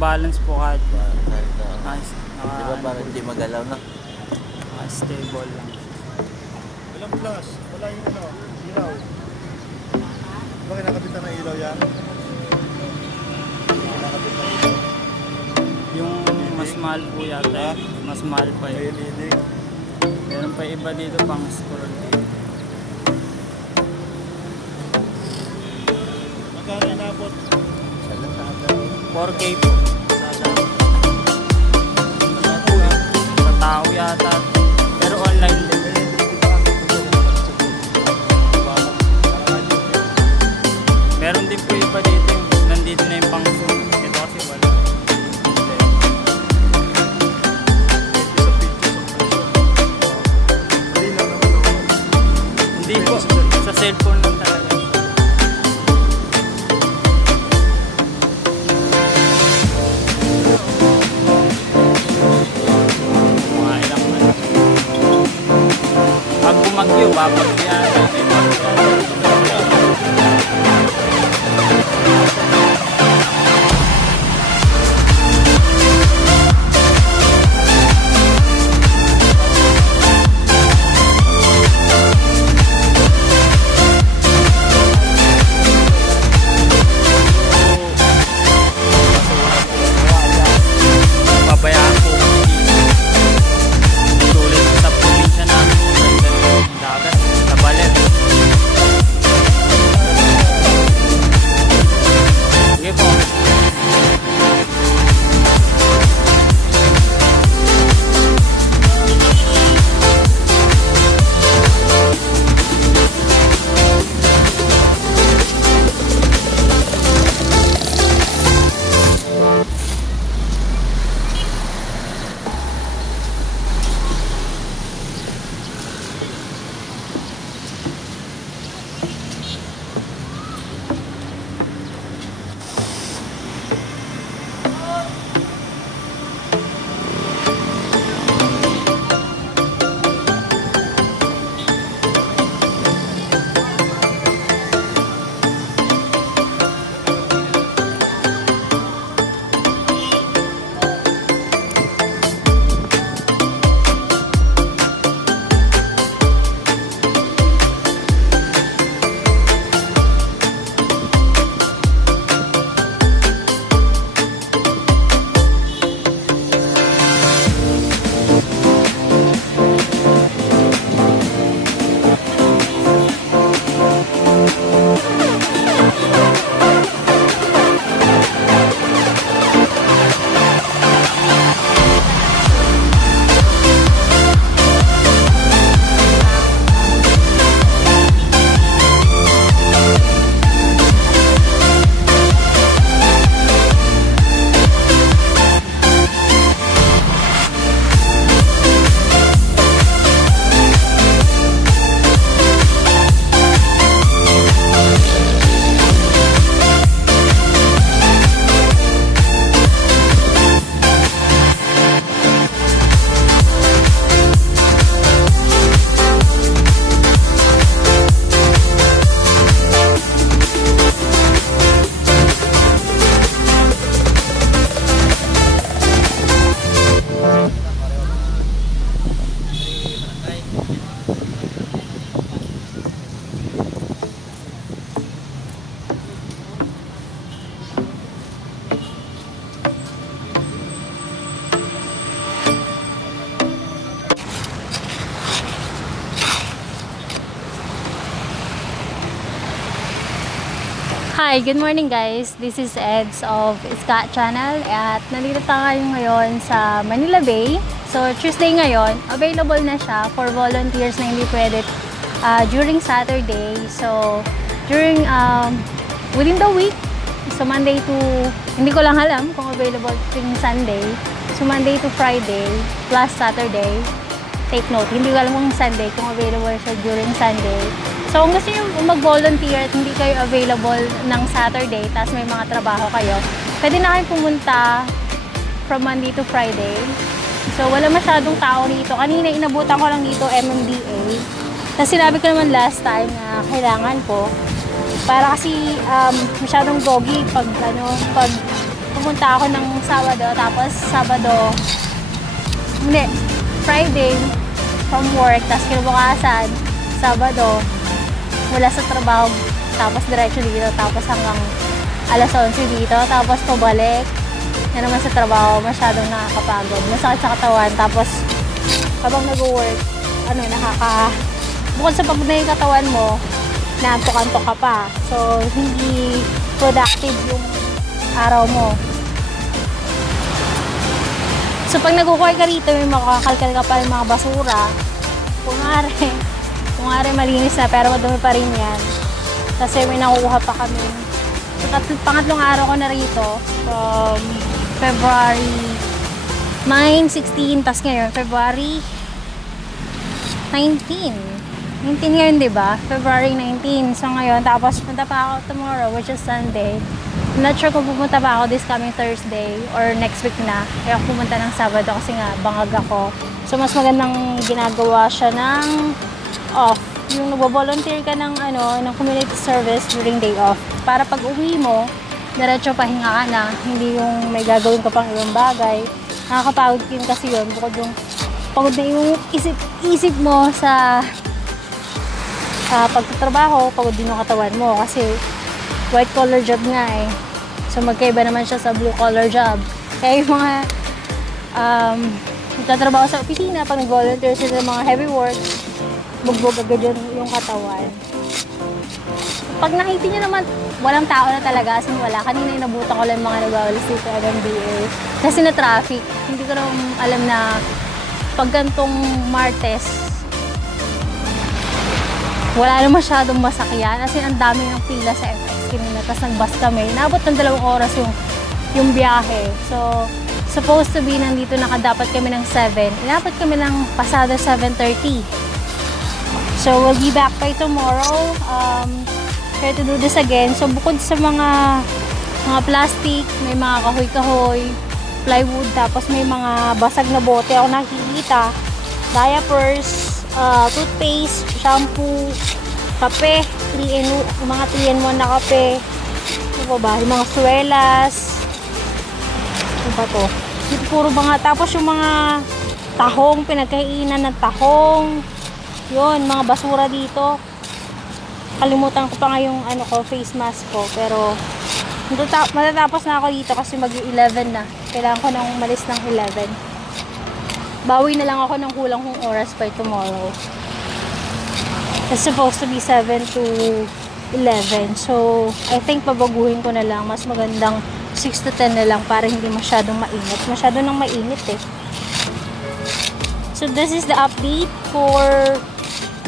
balance po kahit nice. Di ba parang hindi magalaw na? Stable lang. Walang plus, wala yung ano, ilaw. Bakit nakabitan ng ilaw yan? Nakabitan ng ilaw. Yung mas mahal po yata, mas mahal pa yun. LED. Meron pa iba dito pang scroll. Magkano inabot? 4K po. Sa tao yata. Pero online din. Meron din po iba dito. Nandito na yung pang zoom. Ito kasi wala. Hindi po. Sa cellphone lang talaga. Bagyo, babagyo yan. Pabayaan po. Tulad sa probinsya namin, dagat, Hi, good morning guys. This is Eds of Iska Channel at nandito tayo ngayon sa Manila Bay. So Tuesday ngayon, available na siya for volunteers na hindi pwede during Saturday. So during within the week, so Monday to, hindi ko lang alam kung available tuwing Sunday. So Monday to Friday plus Saturday. Take note, hindi ko alam kung Sunday, kung available siya during Sunday. So kung gusto nyo mag-volunteer at hindi kayo available ng Saturday, tapos may mga trabaho kayo, pwede na kayo pumunta from Monday to Friday. So wala masyadong tao dito. Kanina inabutan ko lang dito MMDA. Tapos sinabi ko naman last time na kailangan ko. Para kasi masyadong gogi pag pumunta ako ng Sabado, tapos Sabado, hindi, Friday from work, tapos kinabukasan, Sabado, wala sa trabaho, tapos diretso dito, tapos hanggang alas 11 dito, tapos pabalik na naman sa trabaho, masyadong nakakapagod, masakit sa katawan, tapos habang nag-work, bukod sa pagod na yung katawan mo, naantok-antok ka pa, so hindi productive yung araw mo. So pag nagkukuhay ka rito, may makakalkal ka pa ng mga basura, kung nga malinis na, pero madumi pa rin yan. Kasi may nakukuha pa kami. So, pangatlong araw ko na rito. From February 9, 16, tas ngayon, February 19. 19 ngayon, diba? February 19. So ngayon, tapos punta pa ako tomorrow, which is Sunday. I'm not sure kung pupunta pa ako this coming Thursday or next week na. Kaya ako pumunta ng Sabado kasi nga, bangag ako. So mas magandang ginagawa siya ng off, yung nagbo-volunteer ka ng ng community service during day off, para pag uwi mo diretso pahinga ka na, hindi yung may gagawin ka pang ibang bagay. Nakakapagod din kasi yun, bukod yung pagod na yung isip mo sa pagtatrabaho, pagod din yung katawan mo kasi white collar job nga eh, so magkaiba naman siya sa blue collar job. Kaya yung mga nagtatrabaho sa opisina, pag nag-volunteer sila ng mga heavy work, bugbog agad yung katawan. Pag nakita nyo naman, walang tao na talaga, as in wala. Kanina inabutan ko lang mga nagwawalis dito sa MMDA. Kasi na traffic. Hindi ko naman alam na pag gantong Martes, wala na masyadong masakyan. As in, ang dami ng pila sa FX kanina. Tapos nag-bus kami. Naabot ng 2 oras yung biyahe. So, supposed to be nandito nakadapat kami ng 7. Inabot kami ng pasado 7:30. So, we'll be back by tomorrow. Try to do this again. So, bukod sa mga plastic, may mga kahoy-kahoy, plywood, tapos may mga basag na bote ako nakikita. Diapers, toothpaste, shampoo, kape, mga 3-in-1 na kape. Ano ba? Yung mga suelas. Ano ba to? Dito puro mga, tapos yung mga tahong, pinagkainan ng tahong. Yun, mga basura dito. Kalimutan ko pa nga yung face mask ko. Pero matatapos na ako dito kasi mag-11 na. Kailangan ko nang umalis ng 11. Bawi na lang ako ng kulang kong oras by tomorrow. It's supposed to be 7 to 11. So, I think babaguhin ko na lang. Mas magandang 6 to 10 na lang para hindi masyadong mainit. Masyado nang mainit eh. So, this is the update for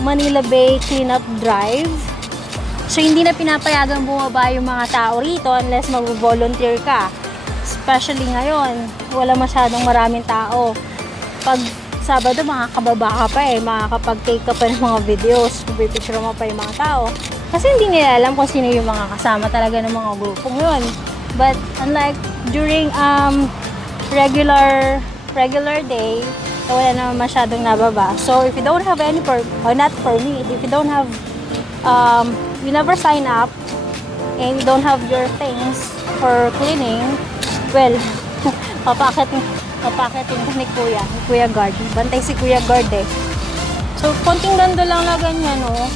Manila Bay Cleanup Drive. So, hindi na pinapayagan bumaba yung mga tao rito unless mag-volunteer ka. Especially ngayon, wala masyadong maraming tao. Pag Sabado, makakababa ka pa eh. Makakapag-take ka pa ng mga videos. Pipicture mo pa yung mga tao. Kasi hindi nila alam kung sino yung mga kasama talaga ng mga grupong yun. But, unlike during regular day, wala na masyadong nababa. So, if you don't have any or not permit, if you don't have, you never sign up, and you don't have your things for cleaning, well, papakitin ko ni Kuya Guard. Bantay si Kuya Guard eh. So, konting gando lang na ganyan, oh.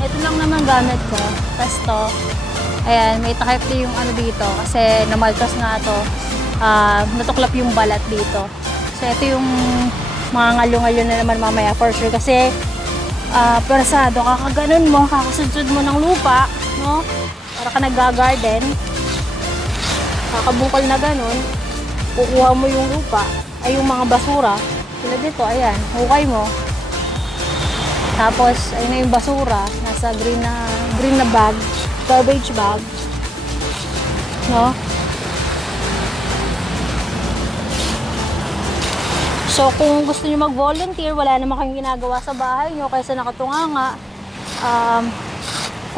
Ito lang naman gamit ko. Tapos to, ayan, may takip din yung dito, kasi namaltos nga to. Natuklap yung balat dito. So, ito yung mga ngalyo-ngalyo na naman mamaya for sure. Kasi, persado, kakaganon mo, kakasudsud mo ng lupa, no? Para ka nag-garden. Kakabukal na ganun. Kukuha mo yung lupa. Ay, yung mga basura. Sila dito, ayan. Hukay mo. Tapos, ayun na yung basura. Nasa green na bag. Garbage bag. No? So, kung gusto nyo mag-volunteer, wala naman kayong ginagawa sa bahay nyo kaysa nakatunganga,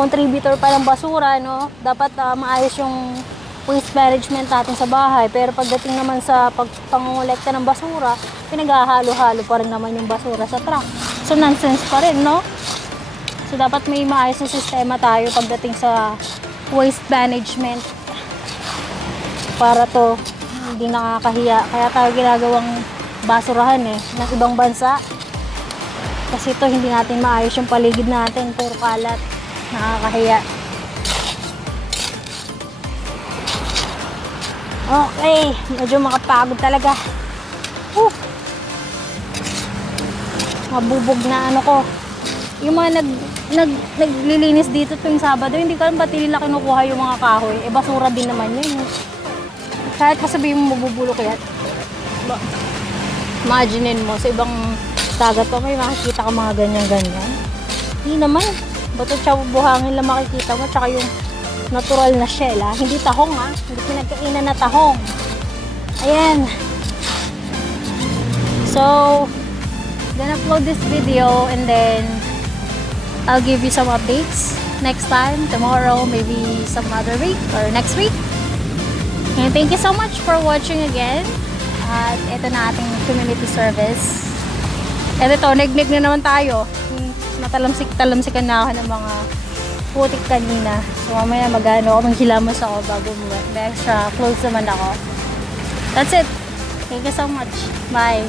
contributor pa ng basura, no? Dapat maayos yung waste management natin sa bahay. Pero pagdating naman sa pangongolekta ng basura, pinaghahalo-halo pa rin naman yung basura sa truck. So, nonsense pa rin, no? So, dapat may maayos na sistema tayo pagdating sa waste management. Para to, hindi nakakahiya. Kaya tayo ginagawang basurahan ng ibang bansa. Kasi ito, hindi natin maayos yung paligid natin. Puro kalat. Nakakahiya. Okay, medyo makapagod talaga. Mabubog na ano ko. Yung mga naglilinis dito tuwing Sabado, hindi ko alam ba't nila kinukuha yung mga kahoy. Eh, basura din naman yun. Kahit pa sabihin mo mabubulok yan. Imaginein mo, sa ibang dagat pa may makikita ka mga ganyan-ganyan. Hindi naman. Bato siya buhangin lang makikita mo, tsaka yung natural na shell, ha? Hindi tahong, ha? Hindi pinagkainan na tahong. Ayan. So, gonna upload this video and then I'll give you some updates next time, tomorrow, maybe some other week or next week. And thank you so much for watching again. At ito na ating community service. At ito, nagnig na naman tayo. Matalamsik-talamsikan na ako ng mga putik kanina. So mamaya mag-ano ako, manghilamos ako bago umuwi. May extra clothes naman ako. That's it. Thank you so much. Bye.